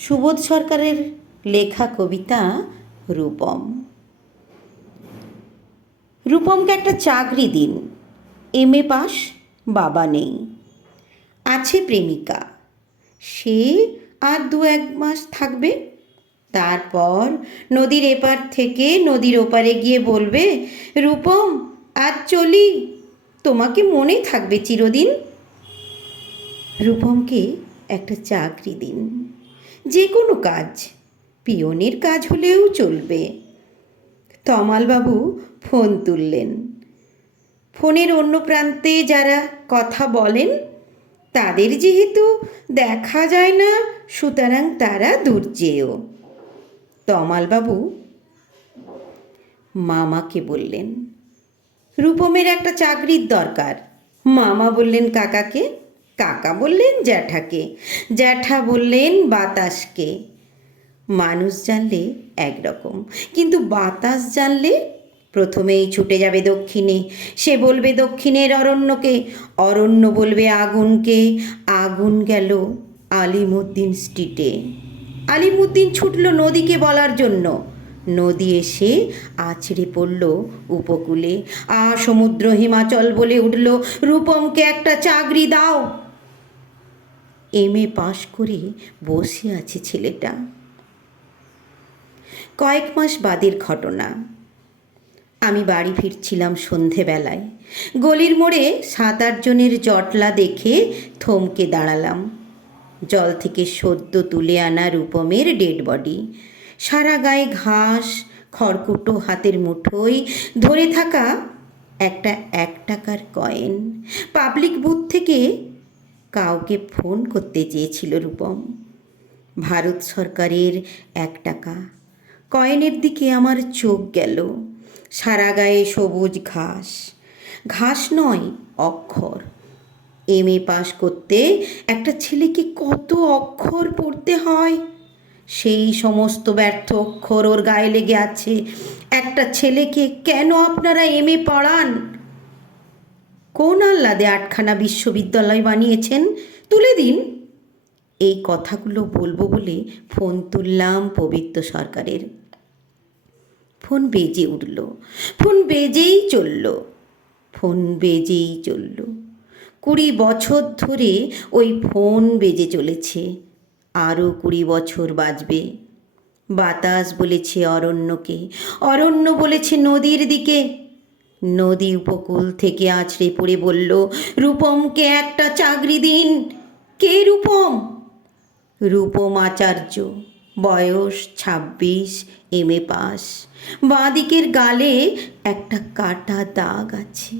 সুবোধ সরকারের লেখা কবিতা রূপম। রূপমকে একটা চাকরি দিন। এম এ পাস, বাবা নেই। আছে প্রেমিকা। সে আর দু এক মাস থাকবে। তারপর নদীর এপার থেকে নদীর ওপারে গিয়ে বলবে, রূপম, আজ চলি। তোমাকে মনে থাকবে চিরদিন। রূপমকে একটা চাকরি দিন। যে কোনো কাজ পিয়নের কাজ হলেও চলবে। তমালবাবু ফোন তুললেন। ফোনের অন্য প্রান্তে যারা কথা বলেন, তাদের যেহেতু দেখা যায় না, সুতরাং তারা দুর্জেয়। তমালবাবু মামাকে বললেন, রূপমের একটা চাকরির দরকার। মামা বললেন কাকাকে কাকা বললেন জ্যাঠাকে, জ্যাঠা বললেন বাতাসকে। মানুষ জানলে একরকম, কিন্তু বাতাস জানলে প্রথমেই ছুটে যাবে দক্ষিণে। সে বলবে দক্ষিণের অরণ্যকে, অরণ্য বলবে আগুনকে। আগুন গেল আলিমুদ্দিন স্ট্রিটে। আলিমুদ্দিন ছুটল নদীকে বলার জন্য। নদী এসে আছড়ে পড়ল উপকূলে। আ সমুদ্র হিমাচল বলে উঠল, রূপমকে একটা চাকরি দাও। এম এ পাশ করে বসে আছে ছেলেটা। কয়েক মাস বাদের ঘটনা। আমি বাড়ি ফিরছিলাম সন্ধেবেলায়। গলির মোড়ে সাত আটজনের জটলা দেখে থমকে দাঁড়ালাম। জল থেকে সদ্য তুলে আনা রূপমের ডেড বডি। সারা গায়ে ঘাস, খড়কুটো হাতের মুঠোয়, ধরে থাকা একটা এক টাকার কয়েন। পাবলিক বুথ থেকে কাউকে ফোন করতে চেয়েছিল রূপম। ভারত সরকারের এক টাকা। কয়েনের দিকে আমার চোখ গেল। সারা গায়ে সবুজ ঘাস। ঘাস নয়, অক্ষর। এম এ পাশ করতে একটা ছেলেকে কত অক্ষর পড়তে হয়? সেই সমস্ত ব্যর্থ অক্ষর ওর গায়ে লেগে আছে। একটা ছেলেকে কেন আপনারা এম এ পড়ান? কোন আহ্লাদে আটখানা বিশ্ববিদ্যালয় বানিয়েছেন। তুলে দিন। এই কথাগুলো বলব বলে ফোন তুললাম পবিত্র সরকারের। ফোন বেজে উঠল। ফোন বেজেই চলল। ফোন বেজেই চলল। কুড়ি বছর ধরে ওই ফোন বেজে চলেছে। আরও কুড়ি বছর বাজবে বাতাস বলেছে অরণ্যকে। অরণ্য বলেছে নদীর দিকে। নদী উপকূল থেকে আছড়ে পড়ে বলল, রূপমকে একটা চাকরি দিন। কে রূপম? রূপম আচার্য, বয়স ছাব্বিশ, এম এ পাস। বাঁদিকের গালে একটা কাটা দাগ আছে।